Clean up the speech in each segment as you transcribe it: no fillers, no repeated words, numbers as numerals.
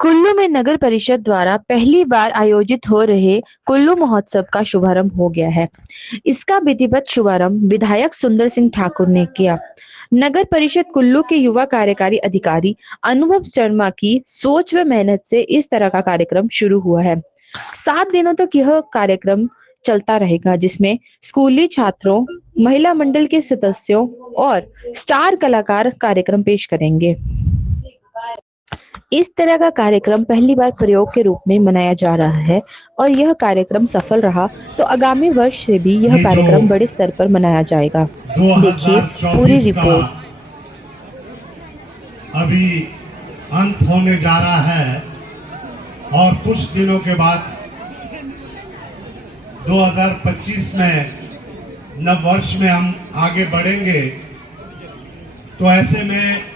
कुल्लू में नगर परिषद द्वारा पहली बार आयोजित हो रहे कुल्लू महोत्सव का शुभारंभ हो गया है। इसका विधिवत शुभारंभ विधायक सुंदर सिंह ठाकुर ने किया। नगर परिषद कुल्लू के युवा कार्यकारी अधिकारी अनुभव शर्मा की सोच व मेहनत से इस तरह का कार्यक्रम शुरू हुआ है। 7 दिनों तक यह कार्यक्रम चलता रहेगा, जिसमें स्कूली छात्रों, महिला मंडल के सदस्यों और स्टार कलाकार कार्यक्रम पेश करेंगे। इस तरह का कार्यक्रम पहली बार प्रयोग के रूप में मनाया जा रहा है और यह कार्यक्रम सफल रहा तो आगामी वर्ष से भी यह कार्यक्रम बड़े स्तर पर मनाया जाएगा। देखिए पूरी 2024 का रिपोर्ट। अभी अंत होने जा रहा है और कुछ दिनों के बाद 2025 में नव वर्ष में हम आगे बढ़ेंगे। तो ऐसे में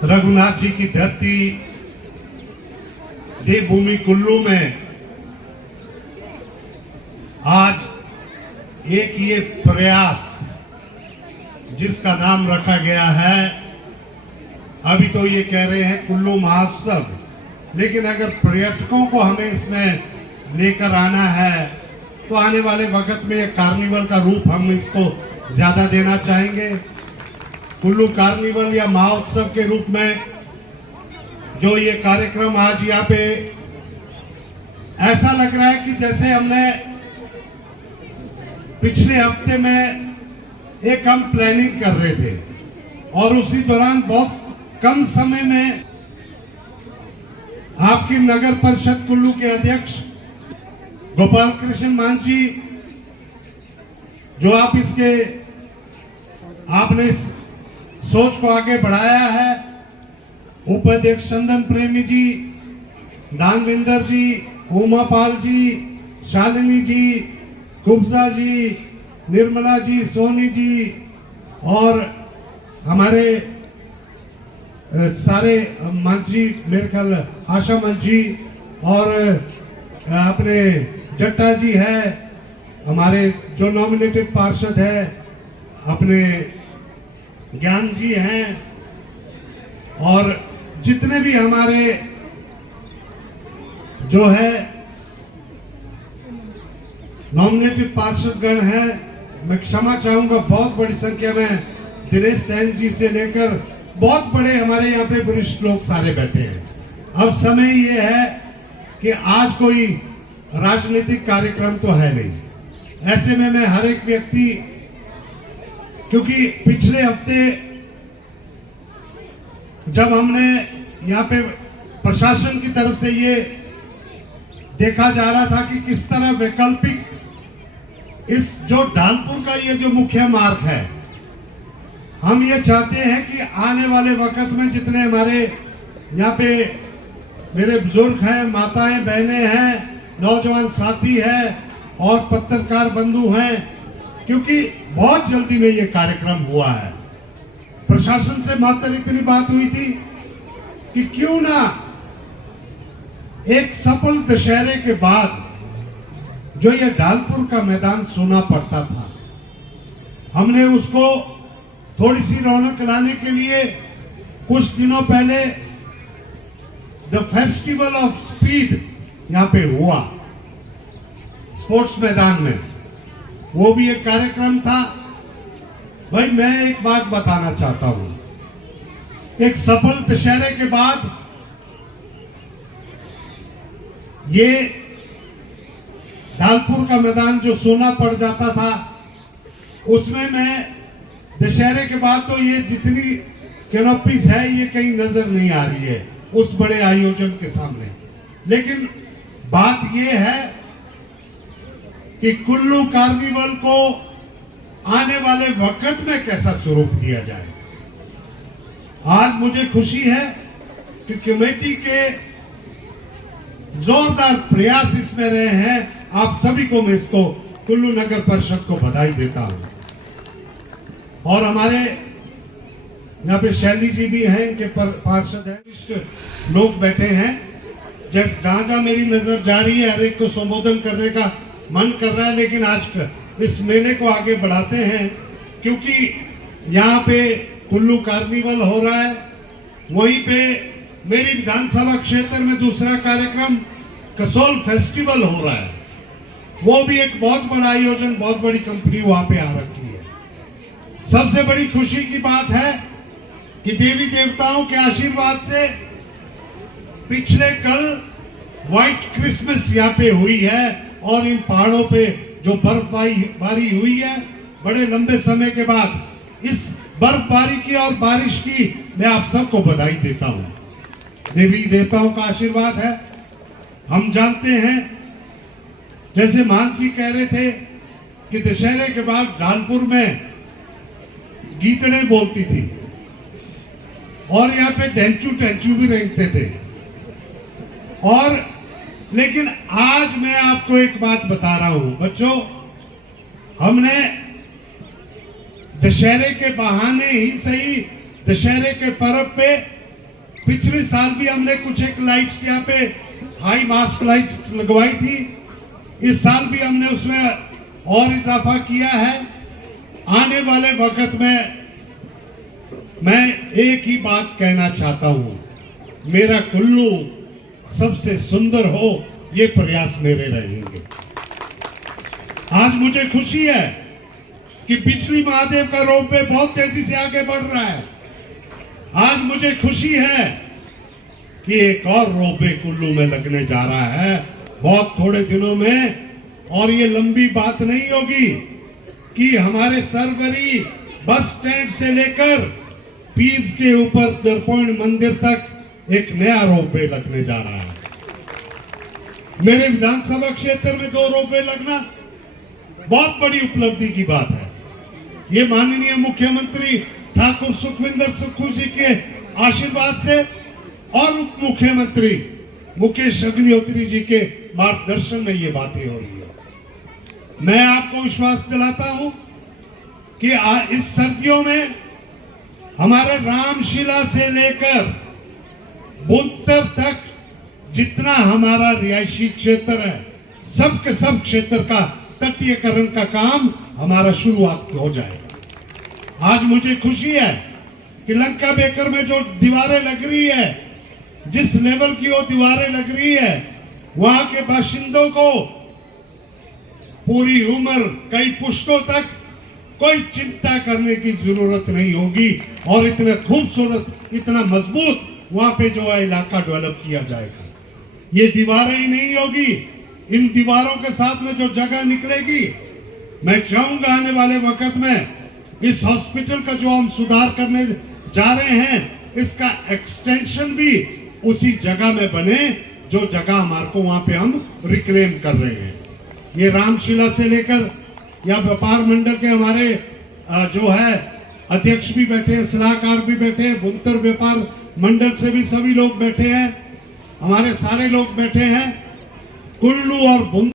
रघुनाथ जी की धरती देवभूमि कुल्लू में आज एक ये प्रयास जिसका नाम रखा गया है, अभी तो ये कह रहे हैं कुल्लू महोत्सव, लेकिन अगर पर्यटकों को हमें इसमें लेकर आना है तो आने वाले वक्त में एक कार्निवल का रूप हम इसको ज्यादा देना चाहेंगे। कुल्लू कार्निवल या महोत्सव के रूप में जो ये कार्यक्रम आज यहाँ पे ऐसा लग रहा है कि जैसे हमने पिछले हफ्ते में एक हम प्लानिंग कर रहे थे और उसी दौरान बहुत कम समय में आपकी नगर परिषद कुल्लू के अध्यक्ष गोपाल कृष्ण मान जी, जो आप इसके आपने सोच को आगे बढ़ाया है, उपाध्यक्ष चंदन प्रेमी जी, दानविंदर जी, उमापाल जी, शालिनी जी, कुब्जा जी, निर्मला जी, सोनी जी और हमारे सारे मंत्री, मेरे ख्याल आशा मंत्री और अपने जट्टा जी है, हमारे जो नॉमिनेटेड पार्षद है, अपने ज्ञान जी हैं और जितने भी हमारे जो है नॉमिनेटेड पार्षदगण हैं, मैं क्षमा चाहूंगा, बहुत बड़ी संख्या में दिनेश सेन जी से लेकर बहुत बड़े हमारे यहाँ पे वरिष्ठ लोग सारे बैठे हैं। अब समय ये है कि आज कोई राजनीतिक कार्यक्रम तो है नहीं, ऐसे में मैं हर एक व्यक्ति, क्योंकि पिछले हफ्ते जब हमने यहाँ पे प्रशासन की तरफ से ये देखा जा रहा था कि किस तरह वैकल्पिक इस जो ढालपुर का ये जो मुख्य मार्ग है, हम ये चाहते हैं कि आने वाले वक्त में जितने हमारे यहाँ पे मेरे बुजुर्ग हैं, माताएं बहनें हैं, नौजवान साथी हैं और पत्रकार बंधु हैं, क्योंकि बहुत जल्दी में ये कार्यक्रम हुआ है। प्रशासन से मात्र इतनी बात हुई थी कि क्यों ना एक सफल दशहरे के बाद जो ये ढालपुर का मैदान सोना पड़ता था, हमने उसको थोड़ी सी रौनक लाने के लिए कुछ दिनों पहले द फेस्टिवल ऑफ स्पीड यहाँ पे हुआ स्पोर्ट्स मैदान में, वो भी एक कार्यक्रम था। भाई मैं एक बात बताना चाहता हूं, एक सफल दशहरे के बाद ये ढालपुर का मैदान जो सोना पड़ जाता था, उसमें मैं दशहरे के बाद तो ये जितनी कैनोपीज है ये कहीं नजर नहीं आ रही है उस बड़े आयोजन के सामने। लेकिन बात ये है कि कुल्लू कार्निवल को आने वाले वक्त में कैसा स्वरूप दिया जाए। आज मुझे खुशी है कि कमेटी के जोरदार प्रयास इसमें रहे हैं। आप सभी को मैं इसको कुल्लू नगर परिषद को बधाई देता हूं। और हमारे यहाँ पे शैली जी भी हैं, इनके पार्षद हैं, लोग बैठे हैं। जैसे जहां जहां मेरी नजर जा रही है हर एक को संबोधन करने का मन कर रहा है, लेकिन आज इस मेले को आगे बढ़ाते हैं क्योंकि यहाँ पे कुल्लू कार्निवल हो रहा है वहीं पे मेरी विधानसभा क्षेत्र में दूसरा कार्यक्रम कसोल फेस्टिवल हो रहा है। वो भी एक बहुत बड़ा आयोजन, बहुत बड़ी कंपनी वहां पे आ रखी है। सबसे बड़ी खुशी की बात है कि देवी देवताओं के आशीर्वाद से पिछले कल व्हाइट क्रिसमस यहाँ पे हुई है और इन पहाड़ों पे जो बर्फबारी हुई है बड़े लंबे समय के बाद, इस बर्फबारी की और बारिश की मैं आप सबको बधाई देता हूं। देवी देवताओं का आशीर्वाद है। हम जानते हैं, जैसे मान जी कह रहे थे कि दशहरे के बाद ढालपुर में गीतड़े बोलती थी और यहाँ पे ढेंचू ढेंचू भी रेंगते थे। और लेकिन आज मैं आपको एक बात बता रहा हूं बच्चों, हमने दशहरे के बहाने ही सही, दशहरे के पर्व पे पिछले साल भी हमने कुछ एक लाइट्स यहाँ पे हाई मास्क लाइट्स लगवाई थी। इस साल भी हमने उसमें और इजाफा किया है। आने वाले वक्त में मैं एक ही बात कहना चाहता हूं, मेरा कुल्लू सबसे सुंदर हो, ये प्रयास मेरे रहेंगे। आज मुझे खुशी है कि बिजली महादेव का रोपवे बहुत तेजी से आगे बढ़ रहा है। आज मुझे खुशी है कि एक और रोपवे कुल्लू में लगने जा रहा है बहुत थोड़े दिनों में। और ये लंबी बात नहीं होगी कि हमारे सरवरी बस स्टैंड से लेकर पीस के ऊपर दर्पण मंदिर तक एक नया रोपवे लगने जा रहा है। मेरे विधानसभा क्षेत्र में 2 रोपवे लगना बहुत बड़ी उपलब्धि की बात है। ये माननीय मुख्यमंत्री ठाकुर सुखविंदर सुक्खू जी के आशीर्वाद से और उप मुख्यमंत्री मुकेश अग्निहोत्री जी के मार्गदर्शन में ये बातें हो रही है। मैं आपको विश्वास दिलाता हूं कि इस सर्दियों में हमारे रामशिला से लेकर बुंतर तक जितना हमारा रिहायशी क्षेत्र है, सब के सब क्षेत्र का तटीयकरण का काम हमारा शुरुआत हो जाएगा। आज मुझे खुशी है कि लंका बेकर में जो दीवारें लग रही है, जिस लेवल की वो दीवारें लग रही है, वहां के बाशिंदों को पूरी उम्र कई पुश्तों तक कोई चिंता करने की जरूरत नहीं होगी। और इतने खूबसूरत, इतना मजबूत वहां पे जो है इलाका डेवलप किया जाएगा। ये दीवारें ही नहीं होगी, इन दीवारों के साथ में जो जगह निकलेगी, मैं चाहूंगा आने वाले वक्त में इस हॉस्पिटल का जो हम सुधार करने जा रहे हैं, इसका एक्सटेंशन भी उसी जगह में बने जो जगह हमारे को वहां पे हम रिक्लेम कर रहे हैं। ये रामशिला से लेकर या व्यापार मंडल के हमारे जो है अध्यक्ष भी बैठे हैं, सलाहकार भी बैठे हैं, बुंतर व्यापार मंडल से भी सभी लोग बैठे हैं, हमारे सारे लोग बैठे हैं। कुल्लू और बुंतर